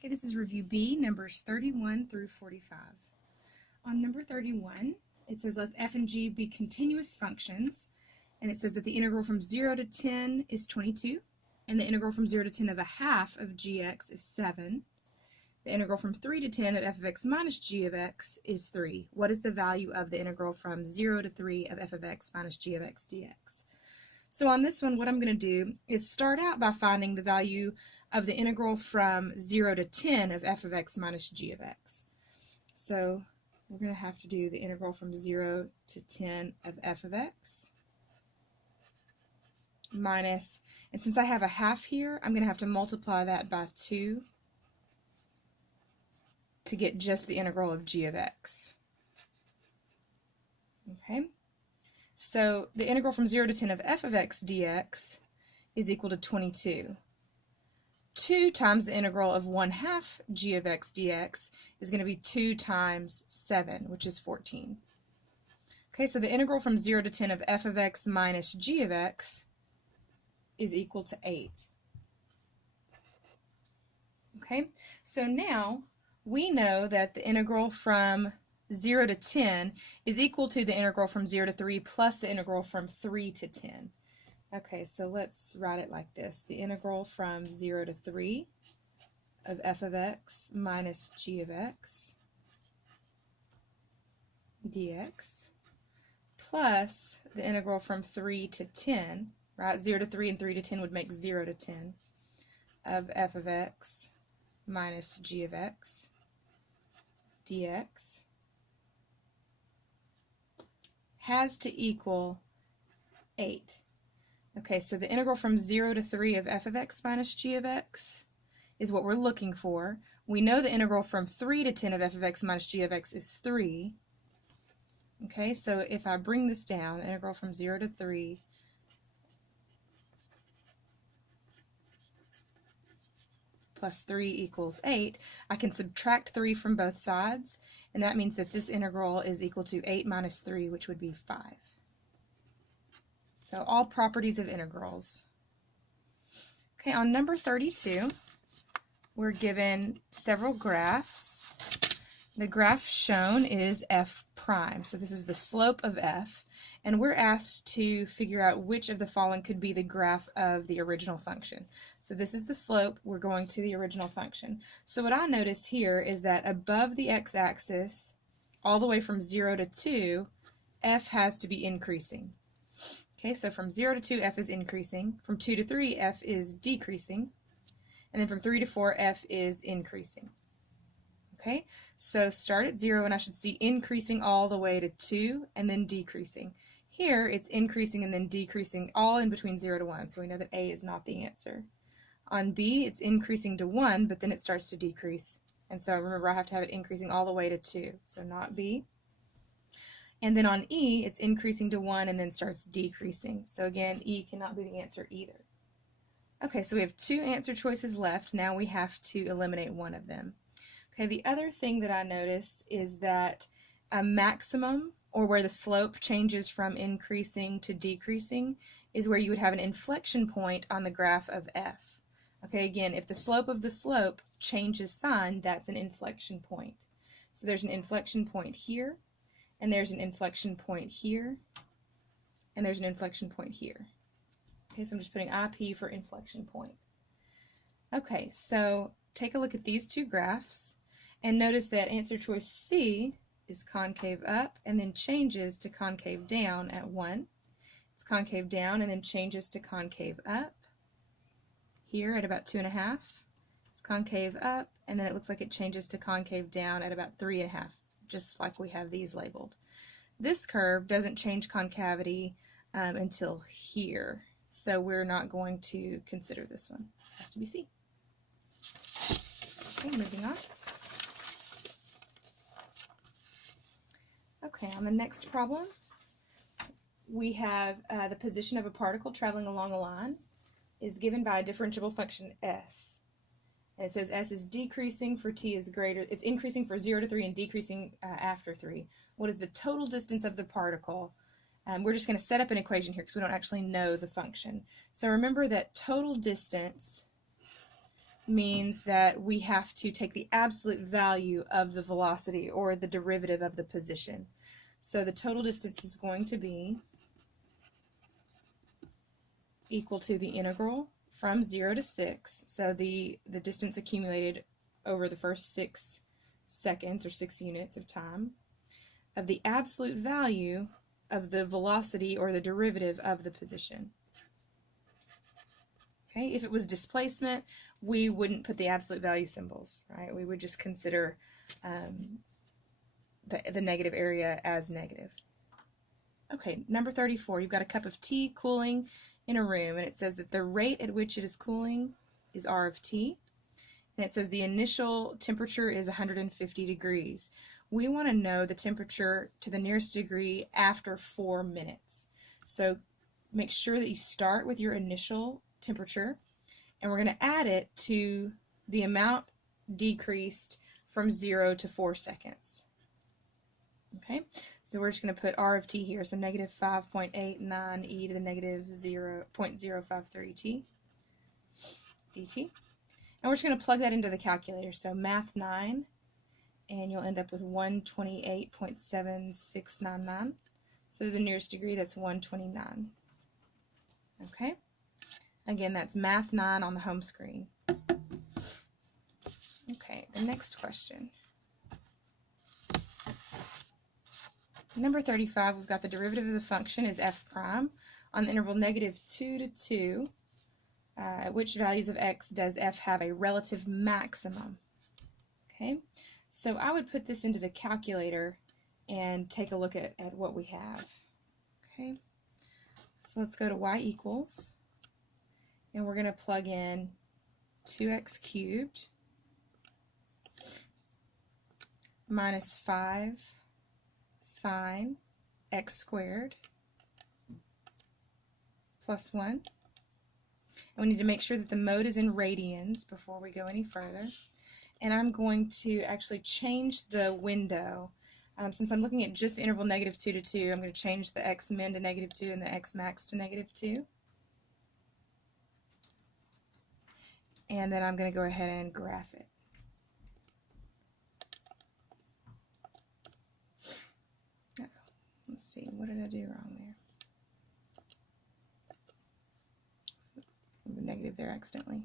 Okay, this is review B, numbers 31 through 45. On number 31, it says let f and g be continuous functions, and it says that the integral from 0 to 10 is 22, and the integral from 0 to 10 of a half of gx is 7. The integral from 3 to 10 of f of x minus g of x is 3. What is the value of the integral from 0 to 3 of f of x minus g of x dx? So on this one, what I'm going to do is start out by finding the value of the integral from 0 to 10 of f of x minus g of x. So we're going to have to do the integral from 0 to 10 of f of x minus, and since I have a half here, I'm going to have to multiply that by 2 to get just the integral of g of x. Okay, so the integral from 0 to 10 of f of x dx is equal to 22. 2 times the integral of 1/2 g of x dx is going to be 2 times 7, which is 14. Okay, so the integral from 0 to 10 of f of x minus g of x is equal to 8. Okay, so now we know that the integral from 0 to 10 is equal to the integral from 0 to 3 plus the integral from 3 to 10. Okay, so let's write it like this. The integral from 0 to 3 of f of x minus g of x dx plus the integral from 3 to 10, right? 0 to 3 and 3 to 10 would make 0 to 10 of f of x minus g of x dx has to equal 8. Okay, so the integral from 0 to 3 of f of x minus g of x is what we're looking for. We know the integral from 3 to 10 of f of x minus g of x is 3. Okay, so if I bring this down, the integral from 0 to 3 plus 3 equals 8, I can subtract 3 from both sides, and that means that this integral is equal to 8 minus 3, which would be 5. So all properties of integrals. Okay, on number 32, we're given several graphs. The graph shown is f prime, so this is the slope of f, and we're asked to figure out which of the following could be the graph of the original function. So this is the slope, we're going to the original function. So what I notice here is that above the x-axis, all the way from 0 to 2, f has to be increasing. Okay, so from 0 to 2, f is increasing. From 2 to 3, f is decreasing. And then from 3 to 4, f is increasing. Okay, so start at 0, and I should see increasing all the way to 2, and then decreasing. Here, it's increasing and then decreasing all in between 0 to 1, so we know that A is not the answer. On B, it's increasing to 1, but then it starts to decrease. And so remember, I have to have it increasing all the way to 2, so not B. And then on E, it's increasing to 1 and then starts decreasing. So again, E cannot be the answer either. Okay, so we have 2 answer choices left. Now we have to eliminate one of them. Okay, the other thing that I notice is that a maximum, or where the slope changes from increasing to decreasing, is where you would have an inflection point on the graph of f. Okay, again, if the slope of the slope changes sign, that's an inflection point. So there's an inflection point here, and there's an inflection point here, and there's an inflection point here. Okay, so I'm just putting IP for inflection point. Okay, so take a look at these two graphs, and notice that answer choice C is concave up and then changes to concave down at 1. It's concave down and then changes to concave up here at about 2.5. It's concave up, and then it looks like it changes to concave down at about 3.5. Just like we have these labeled. This curve doesn't change concavity until here, so we're not going to consider this one. It has to be C. Okay, moving on. Okay, on the next problem, we have the position of a particle traveling along a line is given by a differentiable function s. And it says s is decreasing for t is greater, it's increasing for 0 to 3 and decreasing after 3. What is the total distance of the particle? We're just going to set up an equation here because we don't actually know the function. So remember that total distance means that we have to take the absolute value of the velocity or the derivative of the position. So the total distance is going to be equal to the integral from 0 to 6, so the distance accumulated over the first 6 seconds or 6 units of time, of the absolute value of the velocity or the derivative of the position. Okay, if it was displacement, we wouldn't put the absolute value symbols, right? We would just consider the negative area as negative. Okay, number 34, you've got a cup of tea cooling in a room, and it says that the rate at which it is cooling is R of T, and it says the initial temperature is 150 degrees. We want to know the temperature to the nearest degree after 4 minutes. So make sure that you start with your initial temperature, and we're going to add it to the amount decreased from 0 to 4 seconds. Okay, so we're just going to put R of T here, so negative 5.89 e to the negative 0.053 t dt. And we're just going to plug that into the calculator, so math 9, and you'll end up with 128.7699. So the nearest degree, that's 129. Okay, again, that's math 9 on the home screen. Okay, the next question. Number 35, we've got the derivative of the function is f prime on the interval negative 2 to 2. At which values of x does f have a relative maximum? Okay, so I would put this into the calculator and take a look at what we have. Okay, so let's go to y equals, and we're going to plug in 2x cubed minus 5 sine x squared plus 1. And we need to make sure that the mode is in radians before we go any further. And I'm going to actually change the window. Since I'm looking at just the interval negative 2 to 2, I'm going to change the x min to negative 2 and the x max to negative 2. And then I'm going to go ahead and graph it. Let's see, what did I do wrong there? The negative there accidentally.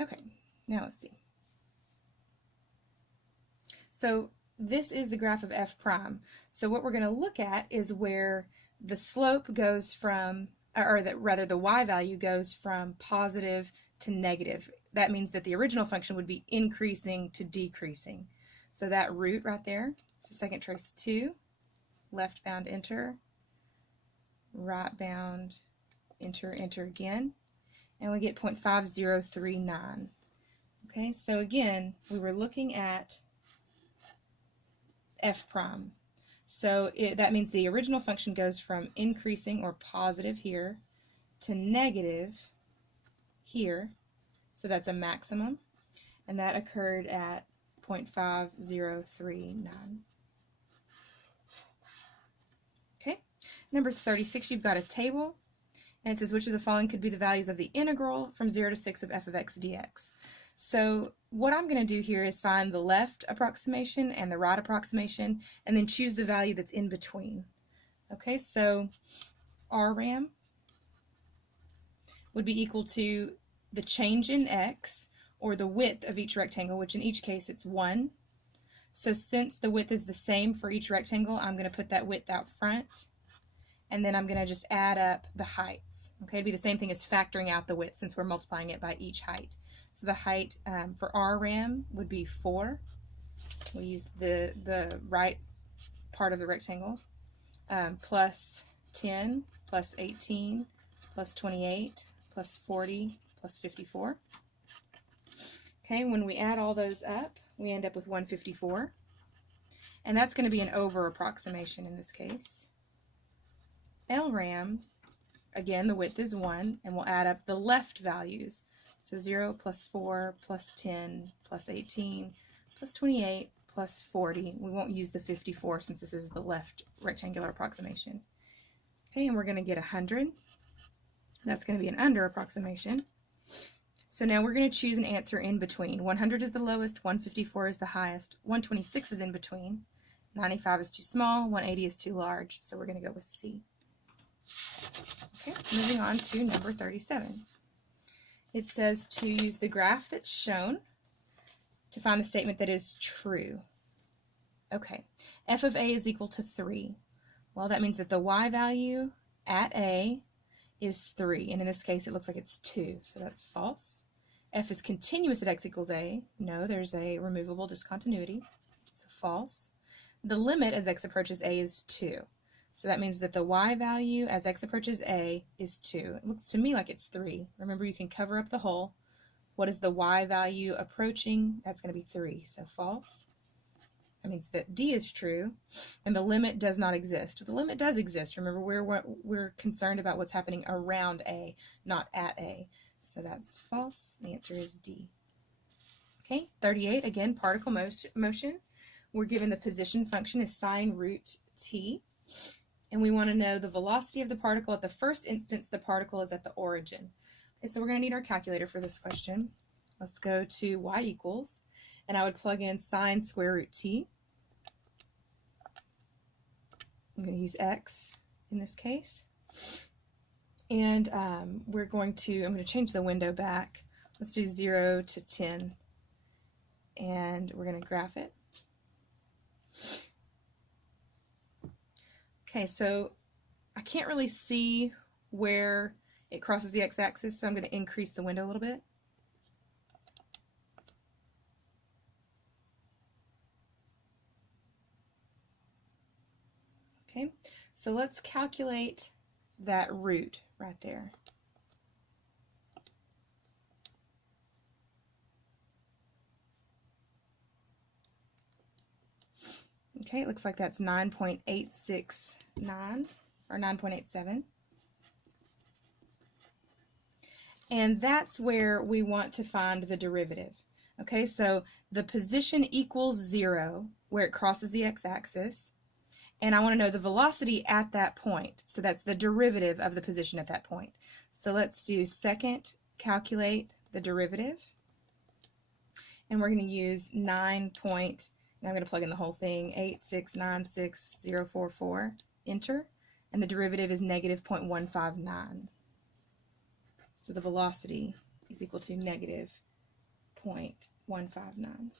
Okay, now let's see. So this is the graph of f prime. So what we're going to look at is where the slope goes from, or that rather the y value goes from positive to negative. That means that the original function would be increasing to decreasing. So that root right there, so second trace 2, left bound enter, right bound enter, enter again, and we get 0.5039. Okay, so again, we were looking at f prime. So that means the original function goes from increasing or positive here to negative here. So that's a maximum, and that occurred at 0.5039. Okay, number 36, you've got a table, and it says which of the following could be the values of the integral from 0 to 6 of f of x dx. So what I'm going to do here is find the left approximation and the right approximation, and then choose the value that's in between. Okay, so RAM would be equal to the change in x, or the width of each rectangle, which in each case it's 1. So since the width is the same for each rectangle, I'm going to put that width out front, and then I'm going to just add up the heights. Okay, it'd be the same thing as factoring out the width since we're multiplying it by each height. So the height for RAM would be 4. We use the right part of the rectangle, plus 10, plus 18, plus 28, plus 40, plus 54. Okay, when we add all those up, we end up with 154. And that's going to be an over approximation in this case. LRAM, again, the width is 1, and we'll add up the left values. So 0 plus 4 plus 10 plus 18 plus 28 plus 40. We won't use the 54 since this is the left rectangular approximation. Okay, and we're going to get 100. That's going to be an under approximation. So now we're going to choose an answer in between. 100 is the lowest, 154 is the highest, 126 is in between, 95 is too small, 180 is too large, so we're going to go with C. Okay, moving on to number 37. It says to use the graph that's shown to find the statement that is true. Okay, f of a is equal to 3. Well, that means that the y value at a is 3, and in this case it looks like it's 2, so that's false. F is continuous at x equals a. No, there's a removable discontinuity, so false. The limit as x approaches a is 2, so that means that the y value as x approaches a is 2. It looks to me like it's 3. Remember, you can cover up the hole. What is the y value approaching? That's going to be 3, so false. That means that D is true, and the limit does not exist. The limit does exist. Remember, we're concerned about what's happening around A, not at A. So that's false. The answer is D. Okay, 38, again, particle motion. We're given the position function is sine root t, and we want to know the velocity of the particle at the first instance the particle is at the origin. Okay, so we're going to need our calculator for this question. Let's go to y equals, and I would plug in sine square root t. I'm going to use x in this case. And I'm going to change the window back. Let's do 0 to 10. And we're going to graph it. Okay, so I can't really see where it crosses the x-axis, so I'm going to increase the window a little bit. Okay, so let's calculate that root right there. Okay, it looks like that's 9.869 or 9.87. And that's where we want to find the derivative. Okay, so the position equals 0 where it crosses the x-axis. And I want to know the velocity at that point. So that's the derivative of the position at that point. So let's do second, calculate the derivative. And we're going to use 9 point, and I'm going to plug in the whole thing, 8696044, enter. And the derivative is negative 0.159. So the velocity is equal to negative 0.159.